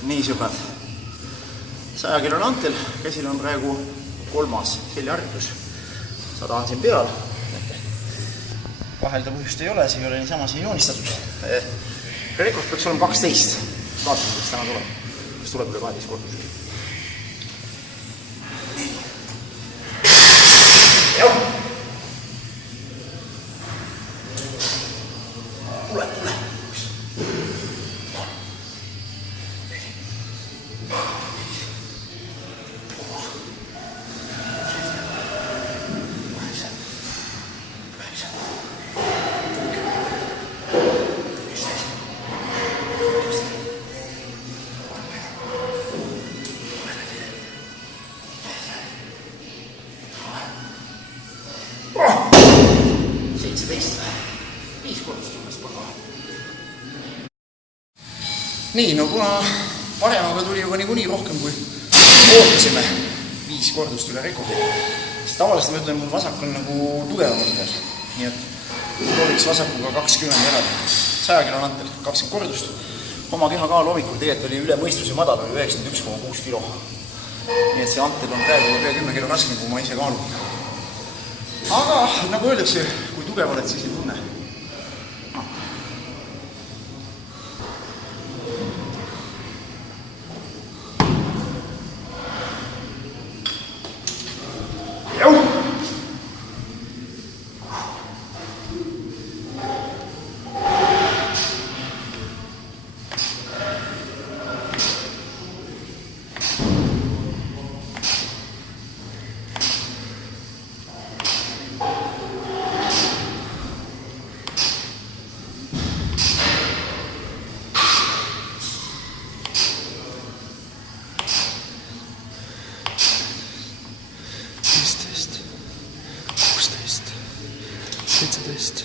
Nii sõbrad, 100 kilone antel, käsil on praegu 3. seljaharjutus. 100 on siin peal. Vahelda põhjust ei ole, see ei ole niisama siin joonistatud. Rekord peaks olema 12. Vaatame, mis täna tuleb. Kas tuleb üle 12 kordus. Jah! Tule! Nii, no kuna paremaga tuli juba niikuinii rohkem kui ootasime 5 kordust üle rekordi, siis tavaliselt ma ütlen, mul vasak on nagu tugevam olnud. Nii et prooviks vasakuga 20 järele. 100 kilon antel, 20 kordust. Oma kehakaal hommikul tegelikult oli üle mõistuse madal, oli 91,6 kilo. Nii et see antel on praegu pea 10 kilo raskem, kui ma ise kaalun. Aga nagu öeldakse, kui tugev oled, siis ei tunne. Seitseteist,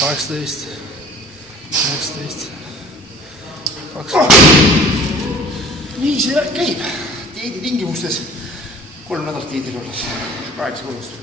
18, 19, 20. Nii see värk käib. Dieedi tingimustes 3 nädalat dieedil olles. 8 kordust.